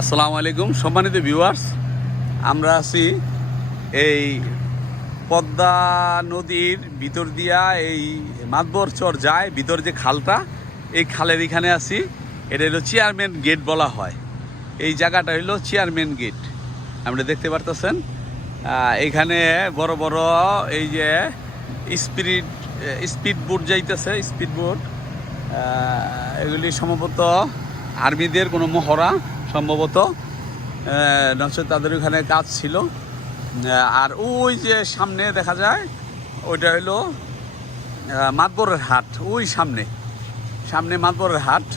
আসসালামু আলাইকুম সম্মানিত ভিউয়ার্স, আমরা আছি এই পদ্মা নদীর ভিতর দিয়া এই মাতবর চর যায়, ভিতর যে খালটা, এই খালের এখানে আছি। এটা হলো চেয়ারম্যান গেট বলা হয়। এই জায়গাটা হলো চেয়ারম্যান গেট, আপনি দেখতে পারতেছেন। এখানে বড় বড় এই যে স্পিড বোট যাইতেছে, স্পিড বোট। এগুলি সম্ভবত আর্মিদের কোনো মহড়া, সম্ভবত নচেত তাদের ওখানে কাজ ছিল। আর ওই যে সামনে দেখা যায় ওইটা হইলো মাতবরের হাট, ওই সামনে সামনে মাতবরের হাট।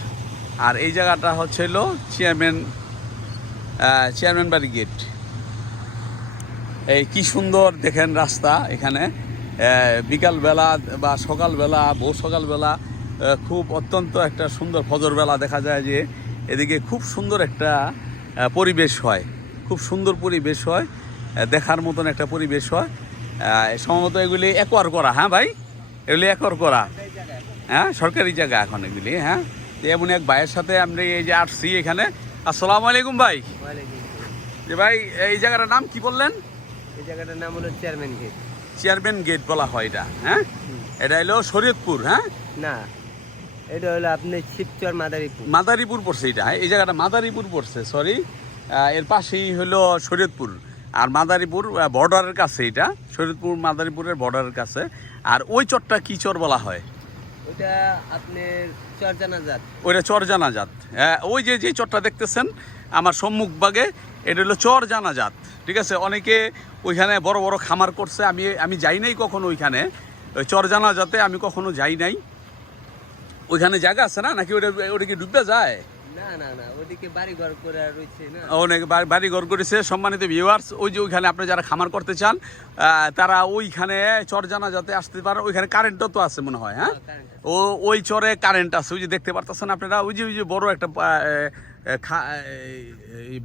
আর এই জায়গাটা হচ্ছে হলো চেয়ারম্যান বাড়ি গেট। এই কি সুন্দর দেখেন রাস্তা এখানে। বিকালবেলা বা সকালবেলা, ভোর সকালবেলা খুব অত্যন্ত একটা সুন্দর ফজরবেলা দেখা যায় যে এদিকে খুব সুন্দর একটা পরিবেশ হয়, খুব সুন্দর পরিবেশ হয়, দেখার মতন একটা পরিবেশ হয়। সম্ভবত এগুলি একোয়ার করা। হ্যাঁ ভাই, এগুলি একোয়ার করা, হ্যাঁ সরকারি জায়গা এখন এগুলি। হ্যাঁ, এমন এক ভাইয়ের সাথে আমরা এই যে আসছি এখানে। আসসালামু আলাইকুম ভাই। যে ভাই, এই জায়গাটার নাম কি বললেন? এই জায়গাটার নাম হলো চেয়ারম্যান গেট। চেয়ারম্যান গেট বলা হয় এটা। হ্যাঁ, এটা হলো শরীয়তপুর। হ্যাঁ না, এটা হলো আপনি শিবচর মাদারীপুর। মাদারীপুর পড়ছে এটা, এই জায়গাটা মাদারীপুর পড়ছে, সরি। এর পাশেই হলো শরীয়তপুর। আর মাদারীপুর বর্ডারের কাছে, এটা শরীয়তপুর মাদারীপুরের বর্ডারের কাছে। আর ওই চরটা কি চর বলা হয়? ওটা আপনার চরজানাজাত। ওইটা চরজানাজাত। ওই যে যে চরটা দেখতেছেন আমার সম্মুখ ভাগে, এটা হলো চরজানাজাত। ঠিক আছে, অনেকে ওইখানে বড় বড় খামার করছে। আমি যাই নাই কখনো ওইখানে, ওই চরজানাজাতে আমি কখনো যাই নাই। ওইখানে জায়গা আছে না নাকি? ওটা কি ডুবে যায়? না না না, ওদিকে বাড়ি ঘর করে রয়েছে না, অনেক বাড়ি ঘর করেছে। সম্মানিত ভিউয়ার্স, ওই যে ওইখানে আপনি যারা খামার করতে চান তারা ওইখানে চরজানাজাতে আসতে পারেন। ওইখানে কারেন্টও তো আছে মনে হয়। হ্যাঁ, ওই চরে কারেন্ট আছে, ওই যে দেখতে পারতেছেন আপনারা। ওই যে বড় একটা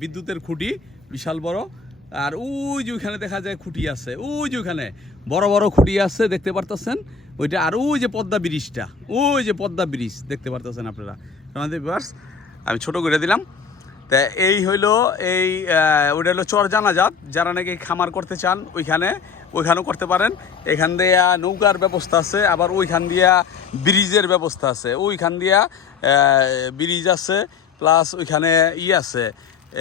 বিদ্যুতের খুঁটি, বিশাল বড়। আর ওই যে ওইখানে দেখা যায় খুঁটি আছে, ওই যে ওইখানে বড় বড় খুঁটি আছে দেখতে পারতেছেন ওইটা। আর ওই যে পদ্মা ব্রিজটা, ওই যে পদ্মা ব্রিজ দেখতে পারতেছেন আপনারা। আমাদের ভিউয়ার্স, আমি ছোট করে দিলাম। তা এই হইলো এই ওইটা হলো চরজানাজাত। যারা নাকি খামার করতে চান ওইখানেও করতে পারেন। এখান দিয়ে নৌকার ব্যবস্থা আছে, আবার ওইখান দিয়া ব্রিজের ব্যবস্থা আছে। ওইখান দিয়া ব্রিজ আছে, প্লাস ওইখানে আছে,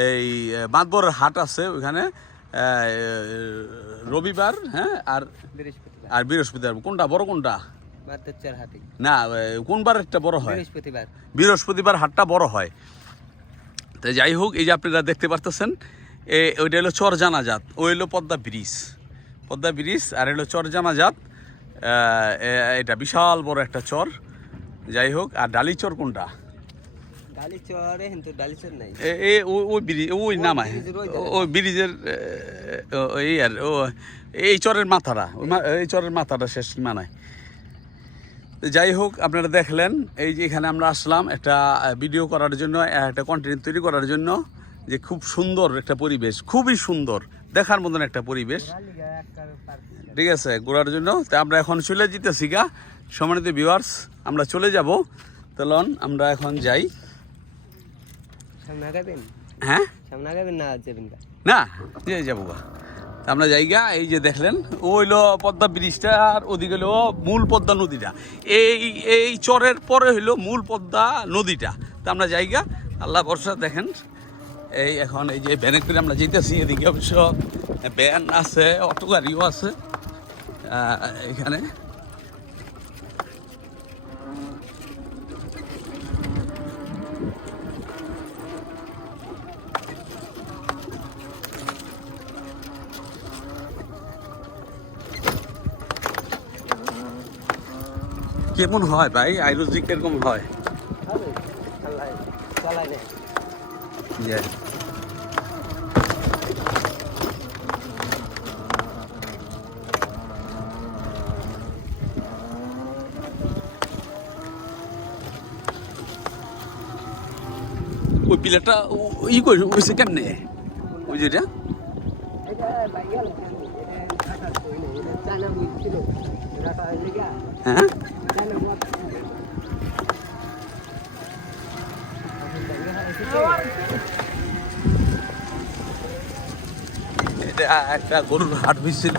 এই মাতবরের হাট আছে ওইখানে রবিবার। হ্যাঁ, আর বৃহস্পতিবার। কোনটা বড়, কোনটা? না, কোন বার একটা বড় হয়? বৃহস্পতিবার হাটটা বড় হয়। তো যাই হোক, এই যে আপনারা দেখতে পারতেছেন ওইটা হলো চরজানাজাত, ওই হলো পদ্মা ব্রিজ, আর হলো চরজানাজাত। এটা বিশাল বড় একটা চর। যাই হোক, আর ডালিচর কোনটা? ওই নামায় ওই ব্রিজের এই চরের মাথাটা, এই চরের মাথাটা শেষ মানায়। যাই হোক, আপনারা দেখলেন এই যে এখানে আমরা আসলাম একটা ভিডিও করার জন্য, একটা কন্টেন্ট তৈরি করার জন্য। যে খুব সুন্দর একটা পরিবেশ, খুবই সুন্দর দেখার মতন একটা পরিবেশ। ঠিক আছে, ঘোরার জন্য। তা আমরা এখন চলে যেতেছি গা। সম্মানিত ভিউয়ার্স, আমরা চলে যাব। চলুন আমরা এখন যাই। হ্যাঁ, না যাবো গা, আমরা জায়গা। এই যে দেখলেন ও হইলো পদ্মা ব্রিজটা, আর ওদিকে হলো মূল পদ্মা নদীটা। এই চরের পরে হইলো মূল পদ্মা নদীটা। তা আমরা জায়গা, আল্লাহ ভরসা। দেখেন এই এখন এই যে ভ্যানে করে আমরা যেতেছি। এদিকে অবশ্য ভ্যান আছে, অটো গাড়িও আছে এখানে। কেমন হয় ভাই আইরোজি, কিরকম হয়? ওই পিলারটা কইছে কেমনে? ওই যেটা হ্যাঁ, এখানে একটা গরুর হাট হয়েছিল,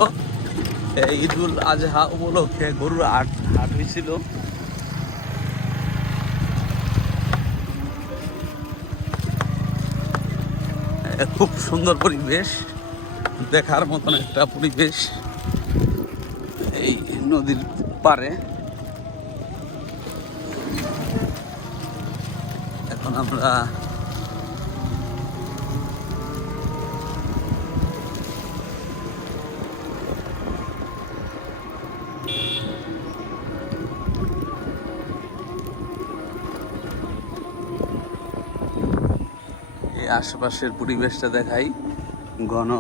ঈদুল আজহা উপলক্ষে গরুর হাট হয়েছিল। খুব সুন্দর পরিবেশ, দেখার মতন একটা পরিবেশ এই নদীর পাড়ে। এখন আমরা এই আশেপাশের পরিবেশটা দেখাই। ঘন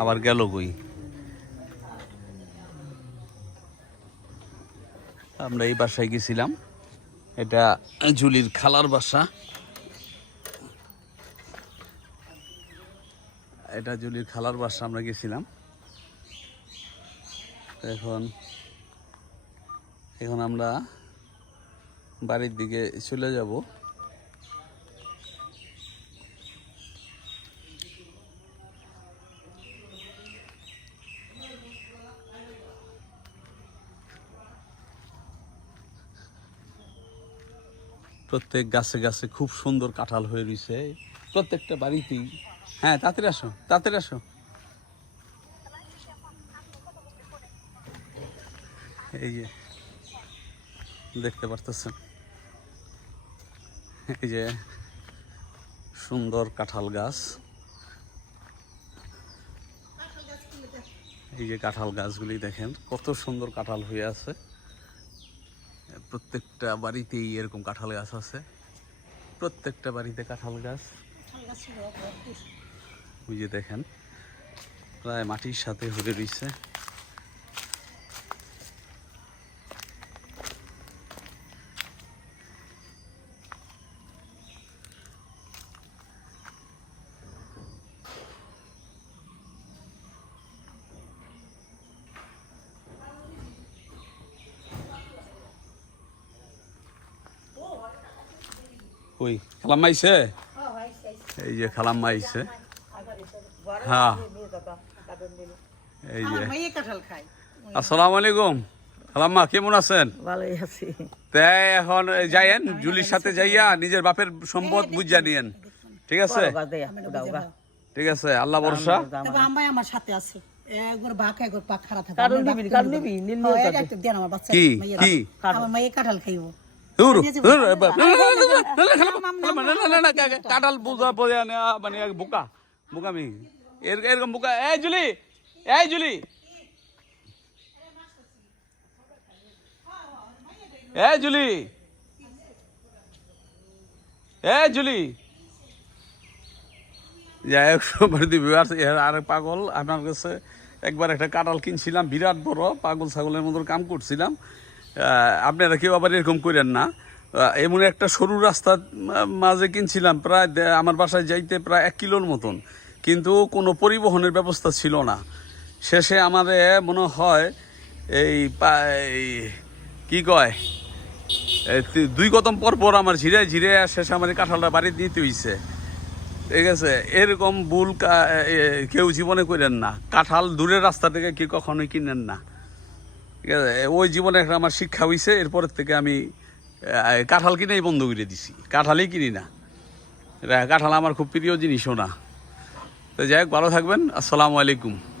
আবার গেল কই, আমরা এই বাসায় গেছিলাম, এটা জুলির খালার বাসা, এটা জুলির খালার বাসা, আমরা গেছিলাম। এখন এখন আমরা বাড়ির দিকে চলে যাব। প্রত্যেক গাছে গাছে খুব সুন্দর কাঁঠাল হয়ে রয়েছে, প্রত্যেকটা বাড়িতেই। হ্যাঁ, তাড়াতাড়ি আসো, তাড়াতাড়ি আসো। এই যে দেখতে পারতেছেন, এই যে সুন্দর কাঁঠাল গাছ, এই যে কাঁঠাল গাছগুলি দেখেন কত সুন্দর কাঁঠাল হয়ে আছে। প্রত্যেকটা বাড়িতেই এরকম কাঁঠাল গাছ আছে, প্রত্যেকটা বাড়িতে কাঁঠাল গাছ। ওই যে দেখেন প্রায় মাটির সাথে হয়ে রয়েছে। ওই খালাম্মা আইছে, এই যে খালাম্মা আইছে। হ্যাঁ, এই যে আসসালামু আলাইকুম খালাম্মা, কেমন আছেন? ভালোই আছি। তাই এখন যাইয়েন, জুলির সাথে যাইয়া নিজের বাপের সম্পদ বুঝা নিয়েন, ঠিক আছে? ঠিক আছে, আল্লাহ ভরসা। আমার সাথে আছে একবার বাঁকা একবার পা খারাপ থাকে। কি কি আমার মাইয়ে কাঁঠাল খাইবো। কাঁঠাল বুঝা বোঝা মানে বোকা বোকামি এরকম বোকা। এই জুলি, এই জুলি, এই জুলি, এই জুলি। যাই হোক, আরেক পাগল আপনার কাছে একবার একটা কাঁঠাল কিনছিলাম, বিরাট বড়, পাগল ছাগলের মতো কাম করছিলাম। আপনারা কেউ আবার এরকম করেন না। এমন একটা সরু রাস্তার মাঝে কিনছিলাম, প্রায় আমার বাসায় যাইতে প্রায় 1 কিলোর মতন, কিন্তু কোনো পরিবহনের ব্যবস্থা ছিল না। শেষে আমাদের মনে হয় এই কি কয় 2 কদম পর পর আমার ঝিরে ঝিরে শেষে আমার এই কাঁঠালটা বাড়িতে দিতে হয়েছে। ঠিক আছে, এরকম ভুল কেউ জীবনে করেন না। কাঁঠাল দূরের রাস্তা থেকে কি কখনোই কিনেন না, ঠিক আছে? ওই জীবনে একটা আমার শিক্ষা হয়েছে, এরপরের থেকে আমি কাঁঠাল কিনেই বন্ধ করে দিছি, কাঁঠালই কিনি না। কাঁঠাল আমার খুব প্রিয় জিনিসও না। তো যাই হোক, ভালো থাকবেন, আসসালামু আলাইকুম।